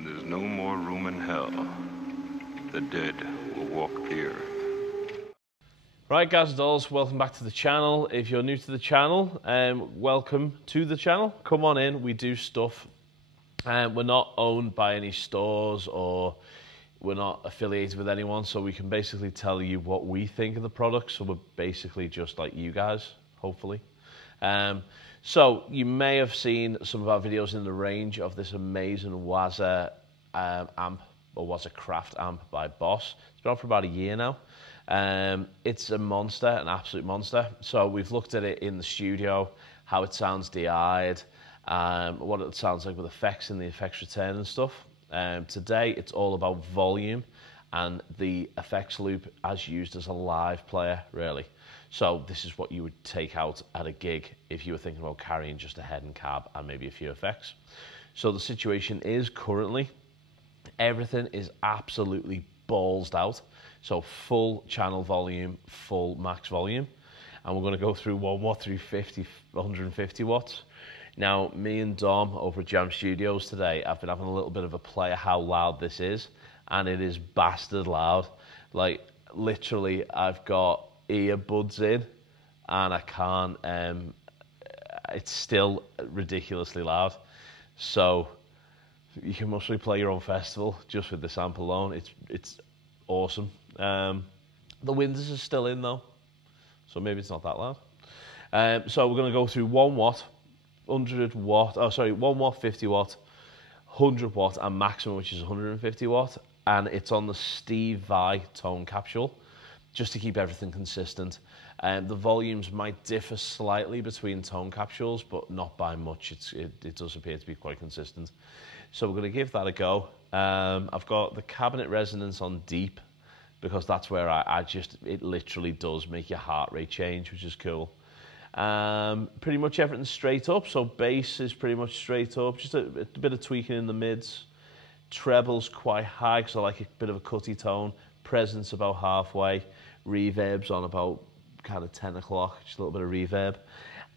When there's no more room in hell, the dead will walk the earth. Right, guys and dolls, welcome back to the channel. If you're new to the channel, welcome to the channel. Come on in, we do stuff. We're not owned by any stores or we're not affiliated with anyone, so we can basically tell you what we think of the products. So we're basically just like you guys, hopefully. So you may have seen some of our videos in the range of this amazing Waza amp, or Waza Craft amp by Boss. It's been out for about a year now. It's a monster, an absolute monster. So we've looked at it in the studio, how it sounds DI'd, what it sounds like with effects and the effects return and stuff. Today it's all about volume and the effects loop as used as a live player, really. So this is what you would take out at a gig if you were thinking about carrying just a head and cab and maybe a few effects. So the situation is currently, everything is absolutely ballsed out. So full channel volume, full max volume. And we're going to go through 1 watt through 150 watts. Now, me and Dom over at Jam Studios today, I've been having a little bit of a play of how loud this is. And it is bastard loud. Like, literally, I've got earbuds in and I can't, it's still ridiculously loud. So you can mostly play your own festival just with this amp alone. It's awesome. The Windows is still in though, so maybe it's not that loud. So we're going to go through 1 watt, 100 watt, 1 watt, 50 watt, 100 watt, and maximum, which is 150 watt. And it's on the STEVE VAI tone capsule, just to keep everything consistent. The volumes might differ slightly between tone capsules, but not by much. It does appear to be quite consistent. So we're going to give that a go. I've got the cabinet resonance on deep, because that's where it literally does make your heart rate change, which is cool. Pretty much everything's straight up, so bass is pretty much straight up, just a bit of tweaking in the mids. Treble's quite high, because I like a bit of a cutty tone. Presence about halfway. Reverb's on about kind of 10 o'clock, just a little bit of reverb.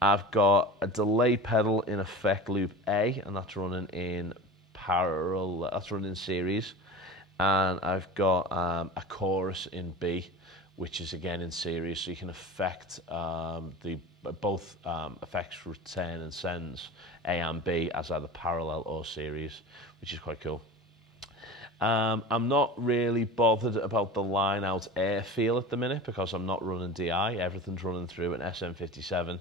I've got a delay pedal in effect loop A, and that's running in parallel, that's running in series. And I've got a chorus in B, which is again in series, so you can affect both effects return and sends A and B as either parallel or series, which is quite cool. I'm not really bothered about the line out air feel at the minute because I'm not running DI. Everything's running through an SM57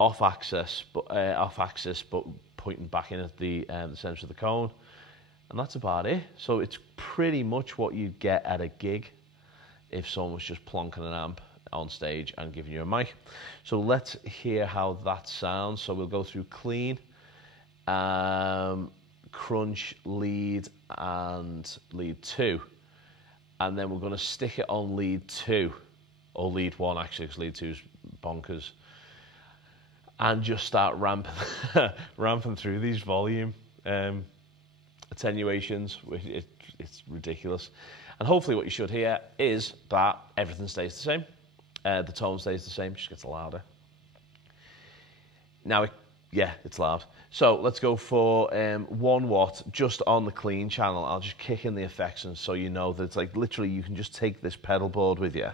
off axis, but pointing back in at the center of the cone, and that's about it. So it's pretty much what you get at a gig if someone was just plonking an amp on stage and giving you a mic. So let's hear how that sounds. So we'll go through clean, crunch, lead, and lead 2, and then we're going to stick it on lead 2, or lead 1 actually, because lead 2 is bonkers, and just start ramping through these volume attenuations. It's ridiculous. And hopefully what you should hear is that everything stays the same, the tone stays the same, just gets louder. Now yeah, it's loud. So let's go for 1 watt just on the clean channel. I'll just kick in the effects, and so you know that it's like literally you can just take this pedal board with you,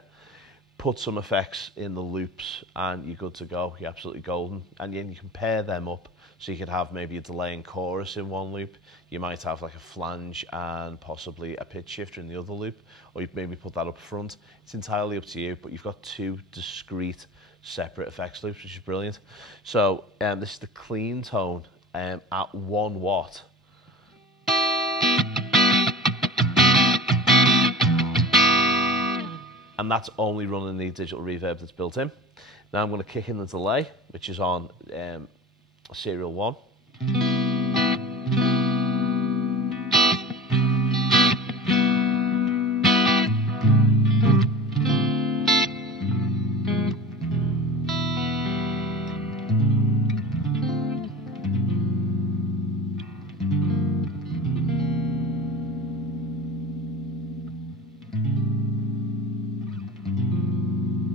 put some effects in the loops, and you're good to go. You're absolutely golden. And then you can pair them up. So you could have maybe a delay and chorus in one loop. You might have like a flange and possibly a pitch shifter in the other loop, or you'd maybe put that up front. It's entirely up to you, but you've got 2 discrete separate effects loops, which is brilliant. So this is the clean tone at 1 watt. And that's only running the digital reverb that's built in. Now I'm going to kick in the delay, which is on serial 1.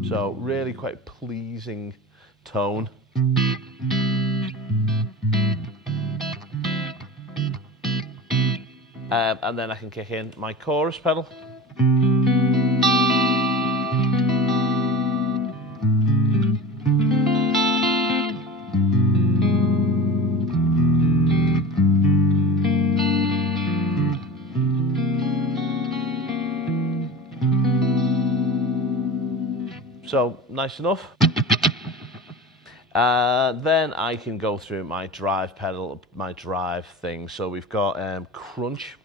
So really quite pleasing tone. And then I can kick in my chorus pedal. So, nice enough. Then I can go through my drive pedal, my drive thing. So we've got crunch.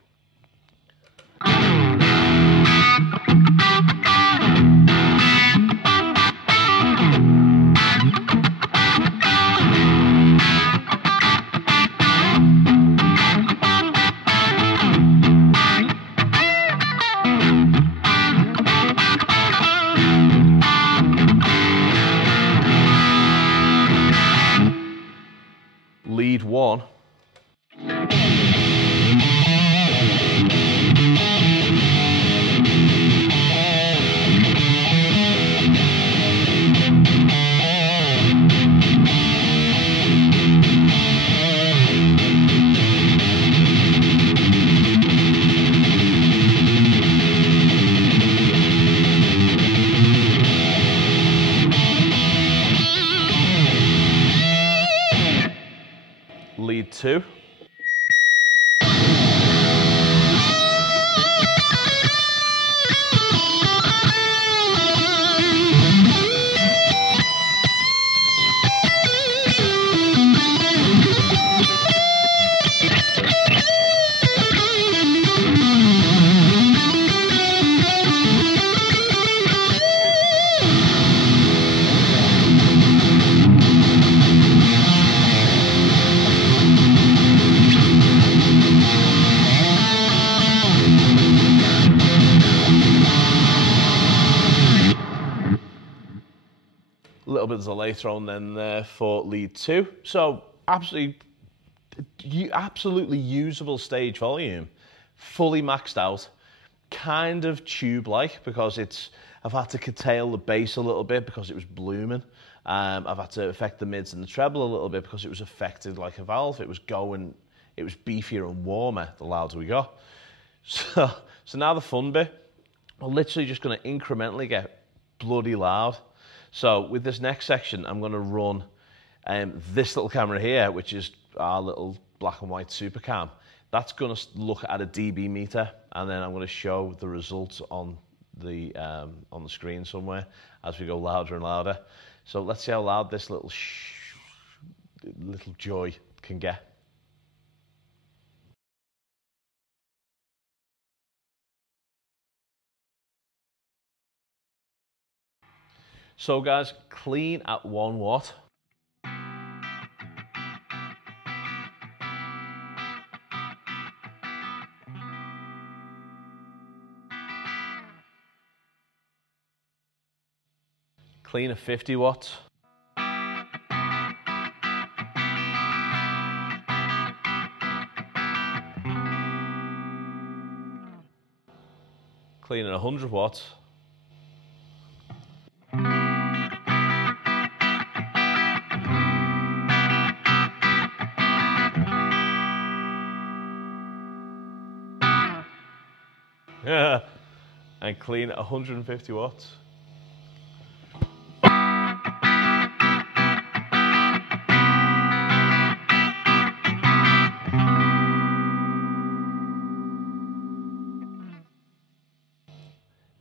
Lead 1. Lead 2. A little bit of delay thrown in there for lead 2. So absolutely usable stage volume, fully maxed out, kind of tube-like because I've had to curtail the bass a little bit because it was blooming. I've had to affect the mids and the treble a little bit because it was affected like a valve. It was beefier and warmer the louder we got. So now the fun bit, we're literally just going to incrementally get bloody loud. So with this next section, I'm going to run this little camera here, which is our little black and white super cam. That's going to look at a dB meter, and then I'm going to show the results on the screen somewhere as we go louder and louder. So let's see how loud this little joy can get. So guys, clean at 1 watt. Clean at 50 watts. Clean at 100 watts. And clean at 150 watts.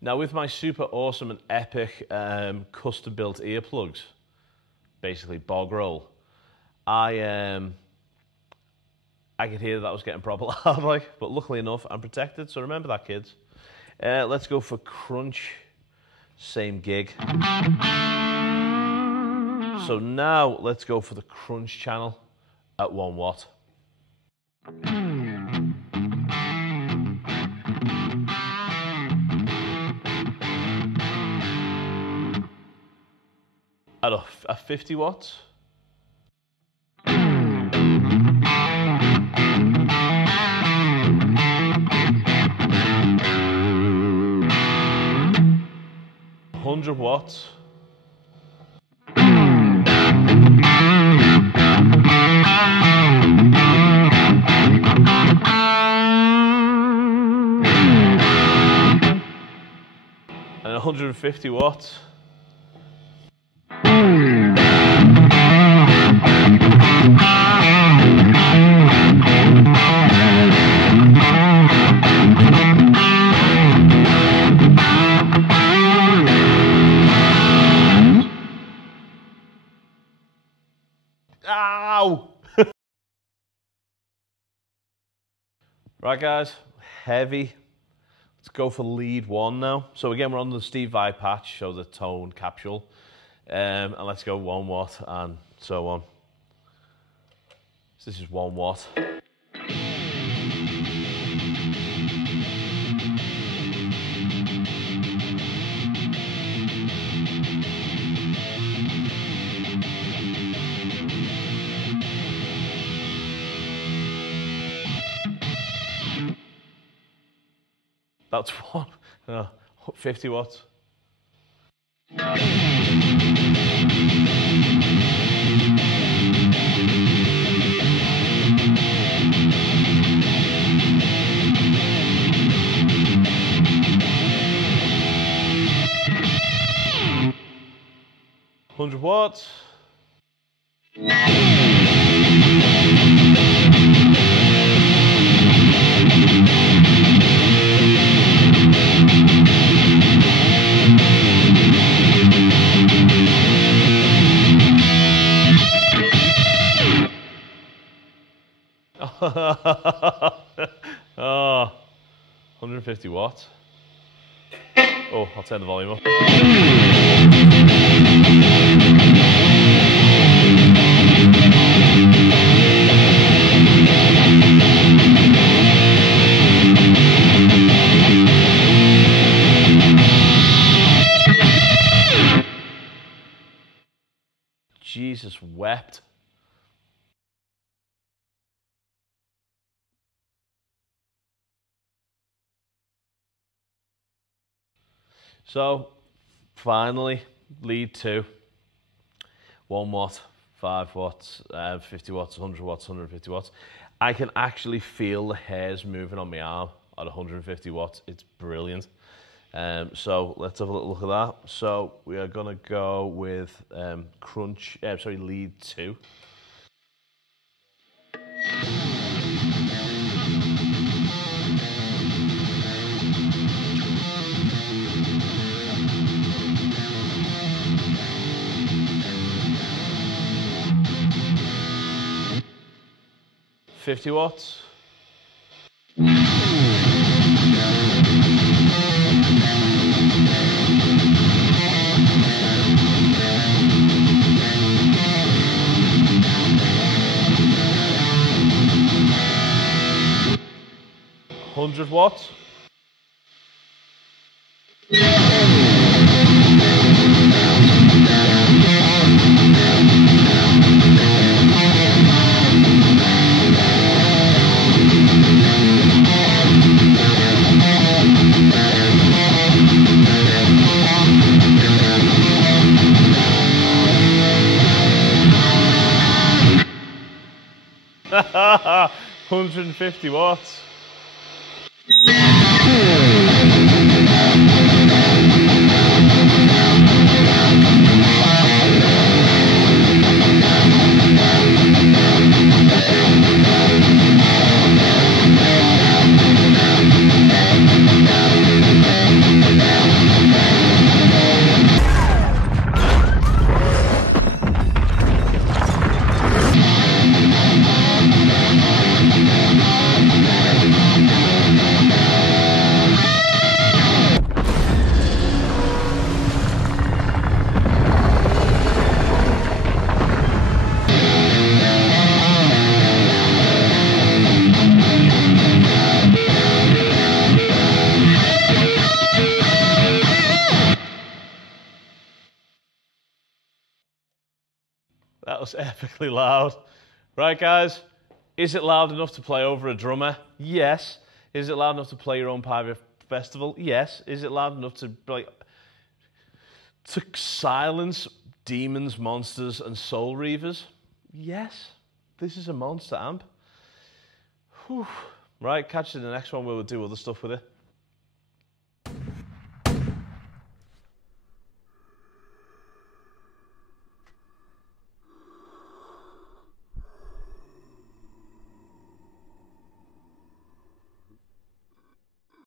Now with my super awesome and epic custom built earplugs, basically bog roll, I could hear that I was getting proper loud, like, but luckily enough, I'm protected, so remember that, kids. Let's go for crunch, same gig. So now let's go for the crunch channel at 1 watt. At 50 watts. Watts. 150 watts. Ow! Right guys, heavy. Let's go for lead one now. So again, we're on the STEVE VAI patch, so the tone capsule. And let's go 1 watt and so on. So this is 1 watt. That's 50 watts. $100 watts. Oh, 150 watts. Oh, I'll turn the volume up. Jesus wept. So, finally, lead 2. 1 watt, 5 watts, 50 watts, 100 watts, 150 watts. I can actually feel the hairs moving on my arm at 150 watts. It's brilliant. So let's have a little look at that. So we are gonna go with lead 2. $50 watts. $100 watts. $150 watts. That was epically loud. Right, guys, is it loud enough to play over a drummer? Yes. Is it loud enough to play your own private festival? Yes. Is it loud enough to silence demons, monsters, and soul reavers? Yes. This is a monster amp. Whew. Right, catch you in the next one where we'll do other stuff with it.